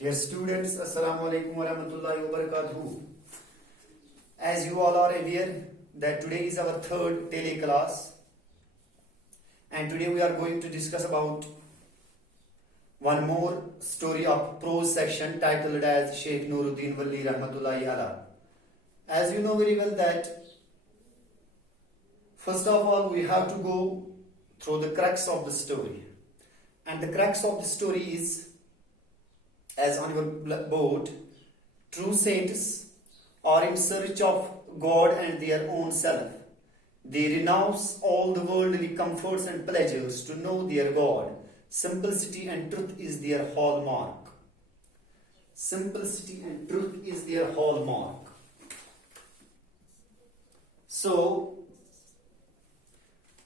Dear students, Assalamu alaikum wa rahmatullahi wa barakatuh. As you all are aware that today is our third tele class, and today we are going to discuss about one more story of prose section titled as Shaikh Nooruddin Wali rahmatullahi ala. As you know very well that first of all we have to go through the crux of the story, and the crux of the story is, as on your board, true saints are in search of God and their own self. They renounce all the worldly comforts and pleasures to know their God. Simplicity and truth is their hallmark. Simplicity and truth is their hallmark. So,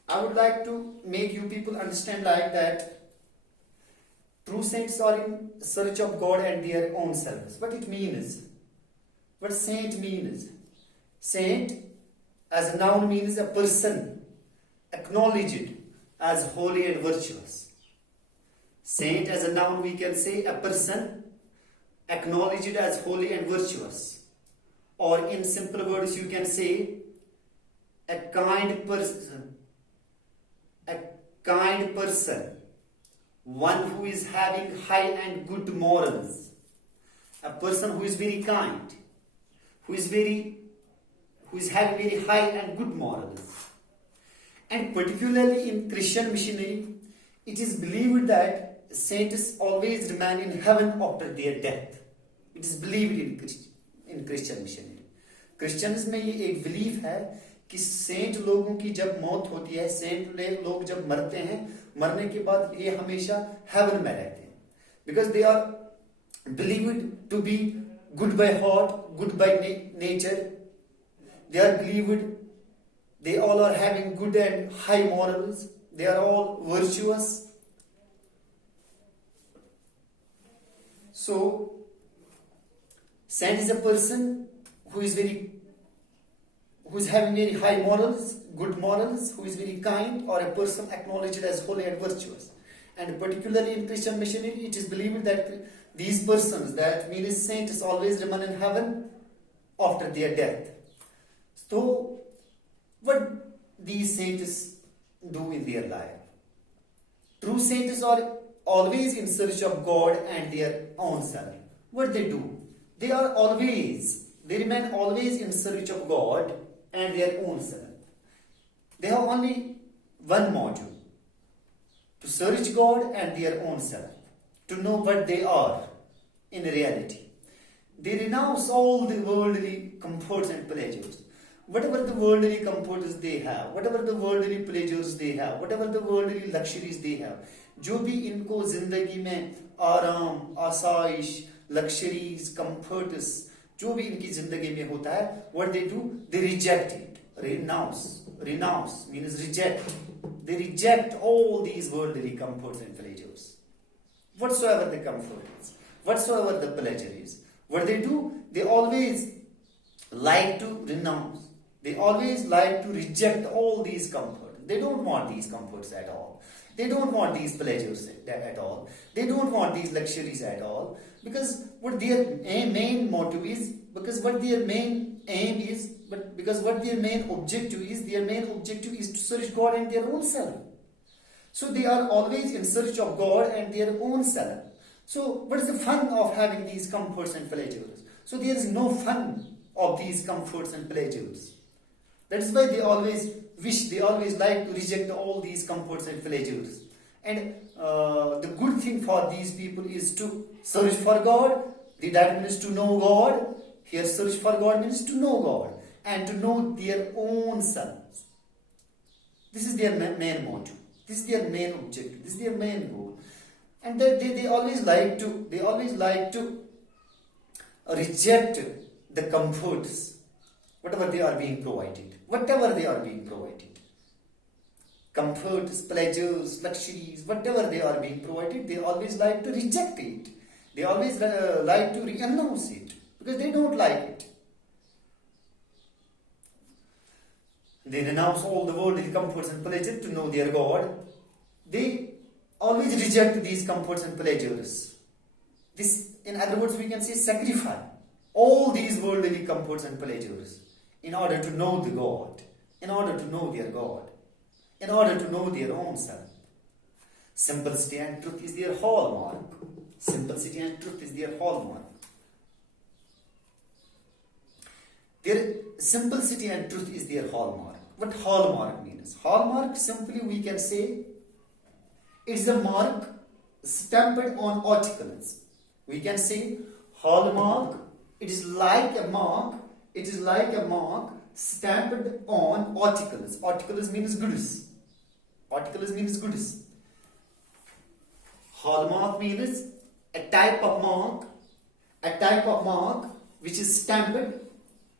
I would like to make you people understand like that true saints are in search of God and their own selves. What it means? What saint means? Saint as a noun means a person acknowledged as holy and virtuous. Saint as a noun we can say a person acknowledged as holy and virtuous. Or in simple words you can say a kind person. A kind person. One who is having high and good morals. A person who is very kind. Who is having very high and good morals. And particularly in Christian missionary, it is believed that saints always remain in heaven after their death. It is believed in Christian missionary. Christians में ये एक belief है कि Saint लोगों की जब मौत होती है, सेंट लोग जब मरते हैं, मरने के बाद ये हमेशा हेवन में रहते हैं, because they are believed to be good by heart, good by nature. They are believed, they all are having good and high morals. They are all virtuous. So, saint is a person who is having very high morals, good morals, who is very kind, or a person acknowledged as holy and virtuous. And particularly in Christian missionary, it is believed that these persons, that means saints, always remain in heaven after their death. So, what these saints do in their life? True saints are always in search of God and their own self. What they do? They remain always in search of God and their own self. They have only one motto: to search God and their own self, to know what they are in reality. They renounce all the worldly comforts and pleasures. Whatever the worldly comforts they have, whatever the worldly pleasures they have, whatever the worldly luxuries they have, जो भी इनको जिंदगी में आराम, आसाइश, luxuries, comforts, जो भी इनकी जिंदगी में होता है, what they do? They reject it. Renounce means reject. They reject all these worldly comforts and pleasures. Whatsoever the comfort is, whatsoever the pleasure is, what they do? They always like to renounce. They always like to reject all these comforts. They don't want these comforts at all. They don't want these pleasures at all. They don't want these luxuries at all. Because what their main motive is, because what their main aim is, because what their main objective is to search God and their own self. So they are always in search of God and their own self. So what is the fun of having these comforts and pleasures? So there is no fun of these comforts and pleasures. That is why they always like to reject all these comforts and pleasures. And the good thing for these people is to search for God. That means to know God. Here search for God means to know God and to know their own selves. This is their main motive. This is their main objective. This is their main goal. And they always like to reject the comforts, whatever they are being provided. Comforts, pleasures, luxuries, whatever they are being provided, they always like to reject it. They always like to renounce it because they don't like it. They renounce all the worldly comforts and pleasures to know their God. They always reject these comforts and pleasures. This, in other words, we can say sacrifice all these worldly comforts and pleasures in order to know the God, in order to know their God, in order to know their own self. Simplicity and truth is their hallmark. Simplicity and truth is their hallmark. Their simplicity and truth is their hallmark. What hallmark means? Hallmark, simply we can say, it's a mark stamped on articles. We can say hallmark, it is like a mark, it is like a mark stamped on articles. Articles means goods. Articles means goods. Hallmark means a type of mark which is stamped,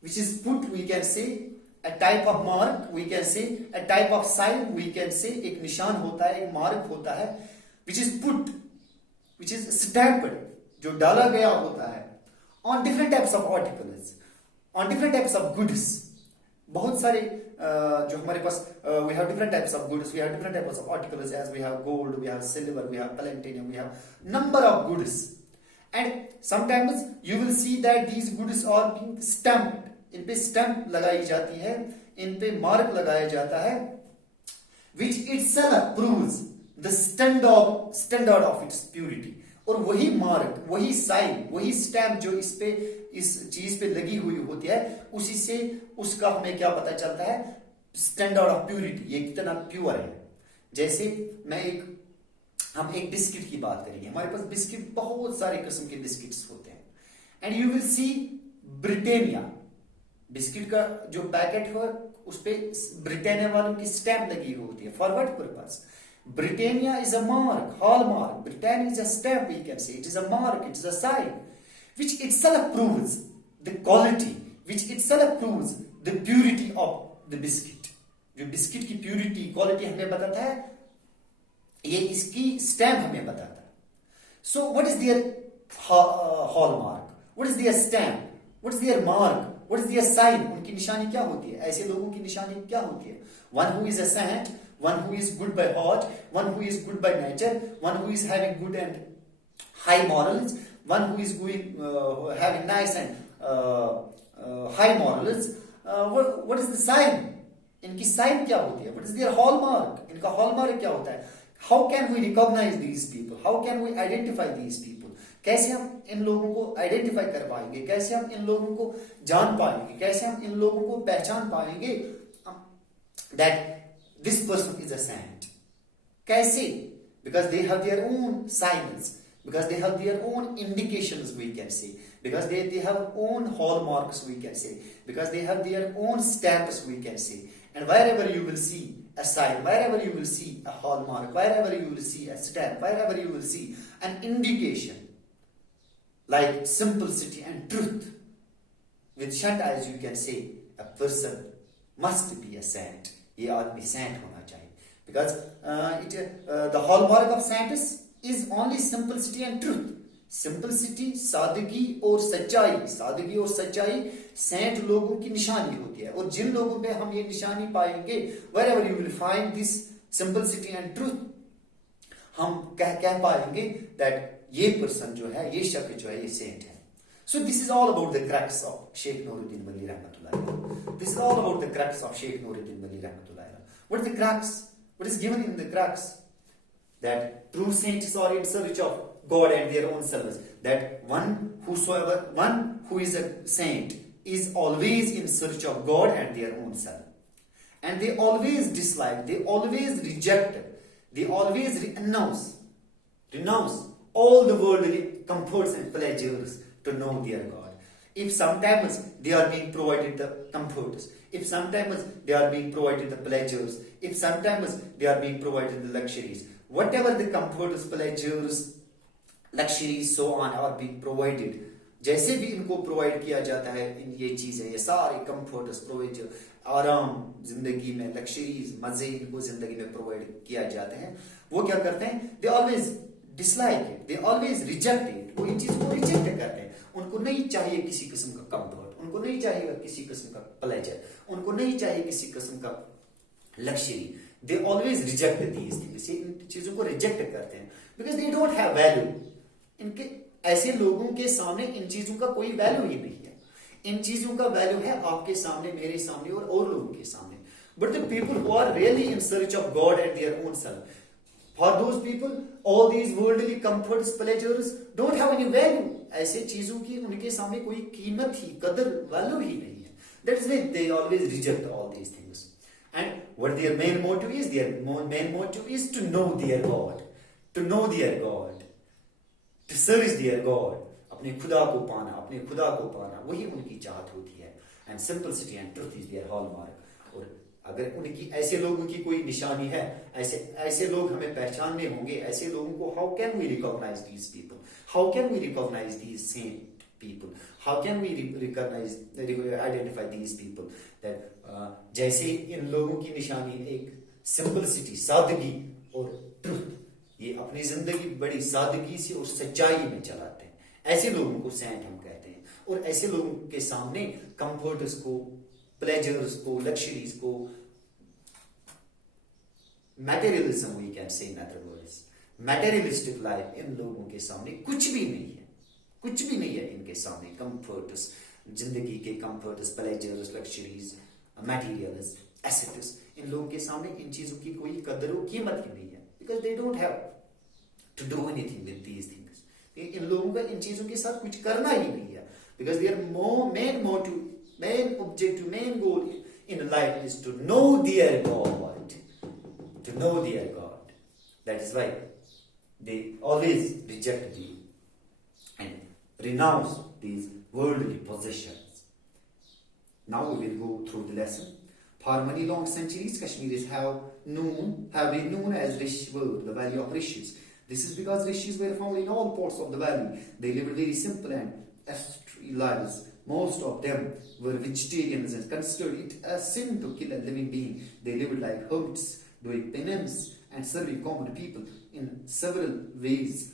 which is put, we can say, a type of mark, we can say, a type of sign, we can say, एक निशान होता है, एक mark होता है, which is put, which is stamped, जो डाला गया होता है, on different types of articles, on different types of goods. बहुत सारे जो हमारे पास we have different types of goods, we have different types of articles, as we have gold, we have silver, we have platinum, we have number of goods, and sometimes you will see that these goods are being stamped. इन पे stamp लगाई जाती है, इन पे mark लगाया जाता है, which itself proves the standard of its purity. और वही मार्क, वही साइन, वही स्टैंप जो इस पे, इस चीज पे लगी हुई होती है, उसी से उसका हमें क्या पता चलता है? स्टैंडर्ड ऑफ प्यूरिटी, ये कितना प्योर है. जैसे हम एक बिस्किट की बात करेंगे. हमारे पास बिस्किट, बहुत सारे किस्म के बिस्किट्स होते हैं, and you will see Britannia biscuit का जो पैकेट है उस पे ब्रिटानिया वालों की स्टैंप लगी होती है. For what purpose? Britannia is a mark, hallmark. Britannia is a stamp, we can say. It is a mark, it is a sign which itself proves the quality, which itself proves the purity of the biscuit. जो biscuit की purity, quality हमें बताता है, ये इसकी stamp हमें बताता है. So what is their hallmark? What is their stamp? What is their mark? What is their sign? उनकी निशानी क्या होती है? ऐसे लोगों की निशानी क्या होती है? One who is a saint, one who is good by heart, one who is good by nature, one who is having good and high morals, one who is having nice and high morals. What is the sign? इनकी sign क्या होती है? What is their hallmark? इनका hallmark क्या होता है? How can we recognize these people? How can we identify these people? कैसे हम इन लोगों को आइडेंटिफाई कर पाएंगे? कैसे हम इन लोगों को जान पाएंगे? कैसे हम इन लोगों को पहचान पाएंगे that this person is a saint? कैसे? Because they have their own signs, because they have their own indications, we can say, because they have own hallmarks, we can say, because they have their own stamps, we can say. And wherever you will see a sign, wherever you will see a hallmark, wherever you will see a stamp, wherever you will see an indication like simplicity and truth, with shut eyes you can say a person must be a saint. ये आदमी saint होना चाहिए. Because the hallmark of saints is only simplicity and truth. Simplicity, सादगी और सच्चाई, सादगी और सच्चाई सेंट लोगों की निशानी होती है. और जिन लोगों पे हम ये निशानी पाएंगे, wherever you will find this simplicity and truth, हम कह पाएंगे that ये पर्सन जो है, ये शख्स जो है, ये सेंट है. So this is all about the crux of Shaikh Nuruddin Wali Rahmatullah. This is all about the crux of Shaikh Nuruddin Wali Rahmatullah. What is the crux? What is given in the crux? That true saints are in search of God and their own selves. That one who is a saint is always in search of God and their own self. And they always dislike, they always reject, they always renounce all the worldly comforts and pleasures to know their God. If sometimes they are being provided the comforts, if sometimes they are being provided the pleasures, if sometimes they are being provided the luxuries, whatever the comforts, pleasures, luxuries, so on are being provided, जैसे भी इनको provide किया जाता है, इन ये चीजें, ये सारे कंफर्ट्स, प्रोवाइड, आराम जिंदगी में, लग्जरीज, मजे इनको जिंदगी में प्रोवाइड किया जाते हैं, वो क्या करते हैं? They always dislike it, they always reject it. वो इन चीज को रिजेक्ट करते हैं. उनको नहीं चाहिए किसी किस्म का कंफर्ट, उनको नहीं चाहिए किसी किस्म का प्लेजर, उनको नहीं चाहिए किसी किस्म का luxury. They always reject these things. इन चीजों को रिजेक्ट करते हैं, because they don't have value. इनके ऐसे लोगों के सामने इन चीजों का कोई वैल्यू ही नहीं है। इन चीजों का वैल्यू है आपके सामने, मेरे सामने और लोगों के सामने। But the people who are really in search of God and their own self, for those people all these worldly comforts pleasures don't have any value. ऐसे चीजों की उनके सामने कोई कीमत ही, कदर, वैल्यू ही नहीं है। That is why they always reject all these things. And what their main motive is, their main motive is to know their God, to know their God, to search their God, अपने खुदा को पाना, अपने खुदा को पाना, वही उनकी चाहत होती है। And simplicity and truth is their hallmark. और अगर उनकी, ऐसे लोगों की कोई निशानी है, ऐसे लोग हमें पहचानने होंगे, ऐसे लोगों को how can we recognise these people, how can we recognise these saint people, how can we recognise identify these people, that जैसे इन लोगों की निशानी एक सिंपलिसिटी, सादगी और ट्रुथ, ये अपनी जिंदगी बड़ी सादगी से और सच्चाई में चलाते हैं, ऐसे लोगों को सेंट हम कहते हैं। और ऐसे लोगों के सामने कंफर्ट्स को, प्लेजर्स को, लग्जरीज को, materialism we can say in other words, materialistic life, इन लोगों के सामने कुछ भी नहीं है, कुछ भी नहीं है इनके सामने। कंफर्ट्स, जिंदगी के comforts, pleasures, luxuries, materials, assets, इन लोगों के सामने इन चीजों की कोई कदर और कीमत ही नहीं है, because they don't have to do anything with these things. इन लोगों का इन चीजों के साथ कुछ करना ही नहीं है, because their main motive, main objective, main goal in life is to know their God, to know their God. That is why they always reject thee and renounce these worldly possessions. Now we will go through the lesson. For many long centuries, Kashmiris have been known as Rishwar, the valley of Rishis. This is because Rishis were found in all parts of the valley. They lived very simple and austere lives. Most of them were vegetarians and considered it a sin to kill a living being. They lived like hermits, doing penance and serving common people in several ways,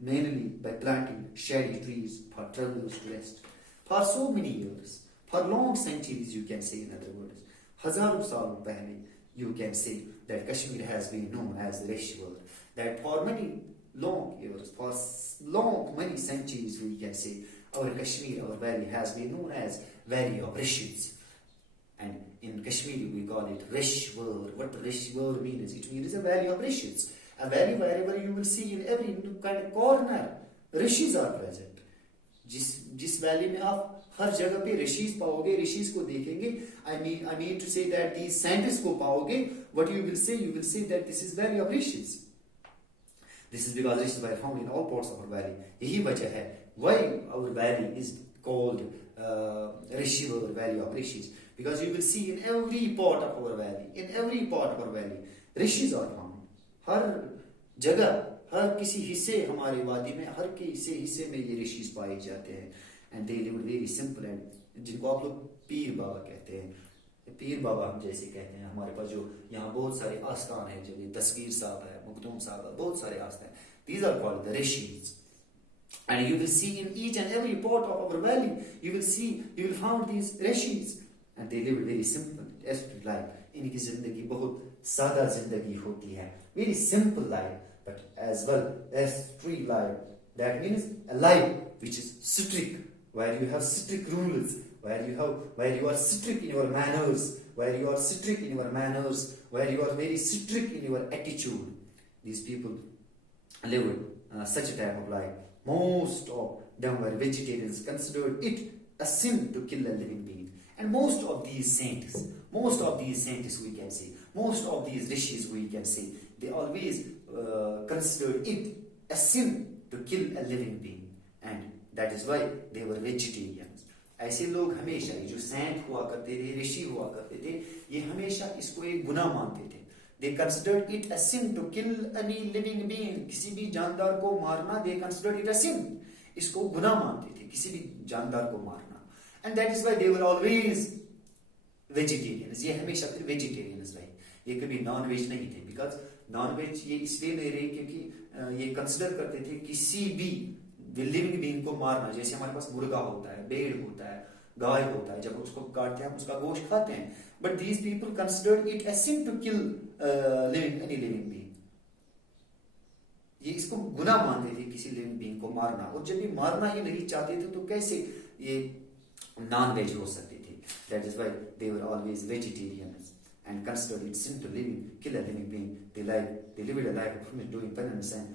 mainly by planting shady trees for travelers to rest. For so many years, for long centuries, you can say, in other words, हजारों सालों पहले, you can say that Kashmir has been known as Rishwar. That for many long years, for many centuries, we can say, our Kashmir, our valley has been known as Valley of Rishis. And in Kashmir we call it Rishwar. What Rishwar means? It means a valley of Rishis. A valley wherever you will see in every kind of corner, Rishis are present. जिस valley में आप हर जगह पे ऋषिस पाओगे, ऋषिस को देखेंगे, I mean to say that these saints को पाओगे, what you will say that this is Valley of Rishis. This is because rishis were found in all parts of our valley. यही वजह है why our valley is called Rishwar, Valley of Rishis, because you will see in every part of our valley, Rishis are found. हर जगह, हर किसी हिस्से, हमारे वादी में हर किसी हिस्से में ये ऋषिस पाए जाते हैं। And they live very simple, and जिनको आप लोग पीर बाबा कहते हैं, पीर बाबा हम जैसे कहते हैं। हमारे पास जो यहाँ बहुत सारे आस्थान है, जो दस्तगीर साहब है, मुख्तूम साहब है, बहुत सारे आस्थान, these are called the rishis. And you will see in each and every part of our valley, you will find these rishis, and they live a very simple, austere life. इनकी जिंदगी बहुत सादा जिंदगी होती है, very simple life, but as well austere life. That means a life which is strict, where you have strict rules, where you are strict in your manners, where you are very strict in your attitude. These people live such a type of life. Most of them were vegetarians, considered it a sin to kill a living being. And most of these saints we can say, most of these rishis we can say, they always considered it a sin to kill a living being. And that is why they were vegetarians. ऐसे लोग हमेशा, ये जो Saint हुआ करते थे, ऋषि हुआ करते थे, ये हमेशा इसको एक गुनाह मानते थे। They considered it a sin to kill any living being. किसी भी जानदार को मारना, they considered it a sin. इसको गुनाह मानते थे, किसी भी जानदार को मारना। And that is why they were always vegetarians. ये हमेशा फिर vegetarians रहे, ये कभी नॉन वेज नहीं थे। बिकॉज नॉन वेज ये इसलिए नहीं रहे क्योंकि ये कंसिडर करते थे किसी भी लिविंग बीइंग को मारना। जैसे हमारे पास मुर्गा होता है, भेड़ होता है, गाय होता है, जब उसको काटते हैं हम उसका गोश्त खाते हैं। But these people considered it a sin to kill any living being. ये इसको गुनाह मानते थे किसी लिविंग बीइंग को मारना, और जब ये मारना ही नहीं चाहते थे तो कैसे ये नॉन वेज हो सकते थे? That is why they were always vegetarians and considered it sin to kill a living being. They lived a life of doing penance and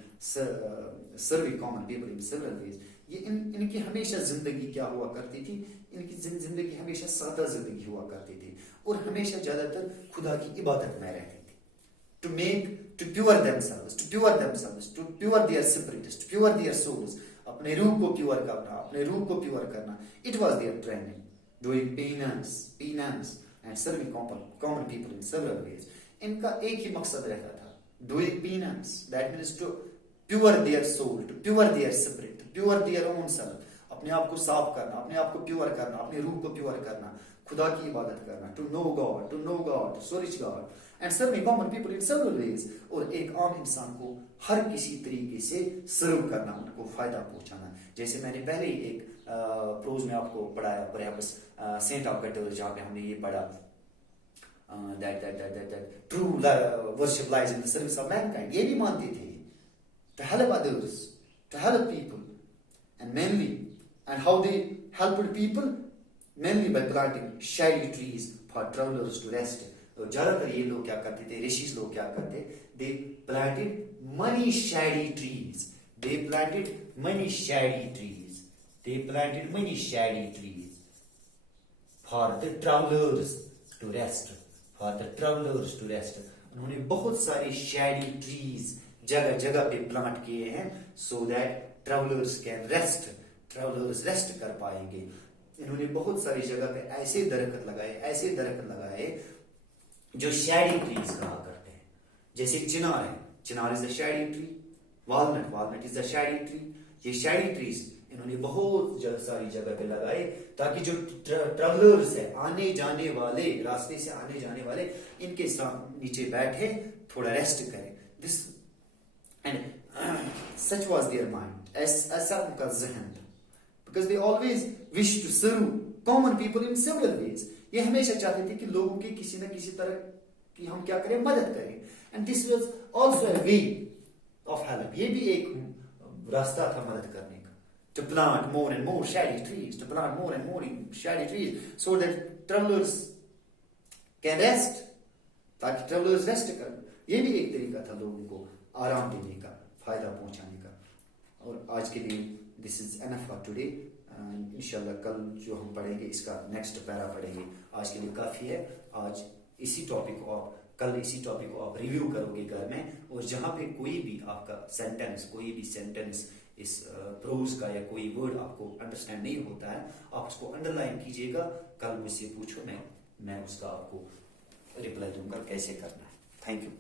serving common people in several ways. ये इनकी हमेशा जिंदगी क्या हुआ करती थी? इनकी जिंदगी हमेशा सादा जिंदगी हुआ करती थी, और हमेशा ज्यादातर खुदा की इबादत में रहते थे. To pure themselves, to pure their spirits, to pure their souls. अपने रूह को प्योर करना, अपने रूह को प्योर करना. It was their training. Doing penance and serving common people in several ways. इनका एक ही मकसद रहता था, doing penance, that means to pure their soul, to pure their spirit, to pure their own self. अपने आप को साफ करना, अपने आप को प्योर करना, अपने रूह को प्योर करना, खुदा की इबादत करना, to know God, to search God, and serving common people in several ways. और एक आम इंसान को हर किसी तरीके से सर्व करना, उनको फायदा पहुंचाना. जैसे मैंने पहले ही एक प्रोज में आपको पढ़ाया, परहैप्स सेंट ऑगस्टिन, जहाँ पे हमने ये पढ़ा that true worship lies in the service of mankind. ये भी मानते थे to help others, to help people, and how they helped people, mainly by planting shady trees for travelers to rest. तो ज्यादातर ये लोग क्या करते थे, ऋषि लोग क्या करते, they planted many shady trees. They planted many shady trees for the travelers to rest. उन्होंने बहुत सारे shady trees जगह जगह पे प्लांट किए हैं, so that travelers can rest. travelers rest कर पाएंगे. इन्होंने बहुत सारी जगह पे ऐसे दरख्त लगाए जो shady trees कहा करते हैं. जैसे चिनार है, chinar is the shady tree. walnut is the shady tree. ये shady trees इन्होंने बहुत सारी जगह पे लगाए ताकि जो ट्रैवलर्स है, आने जाने वाले, रास्ते से आने जाने वाले, इनके नीचे बैठे थोड़ा रेस्ट करें. This and such was their mind, ऐसा उनका जहन था. Because they always wish to serve common people in several ways. ये हमेशा चाहते थे कि लोगों की किसी न किसी तरह की हम क्या करें, मदद करें. And this was also a way of help. ये भी एक रास्ता था मदद करने का. To plant more and more shady trees, so that travelers can rest, ताकि travelers rest कर. ये भी एक तरीका था लोगों को आराम देने का, फायदा पहुंचाने का. और आज के लिए this is enough for today. इंशाल्लाह कल जो हम पढ़ेंगे, इसका नेक्स्ट पैरा पढ़ेंगे. आज के लिए काफी है. आज इसी टॉपिक को कल इसी टॉपिक को आप रिव्यू करोगे घर में, और जहां पे कोई भी आपका सेंटेंस इस प्रोज का या कोई वर्ड आपको अंडरस्टैंड नहीं होता है, आप उसको अंडरलाइन कीजिएगा. कल मुझसे पूछो, मैं उसका आपको रिप्लाई दूंगा कैसे करना है. Thank you.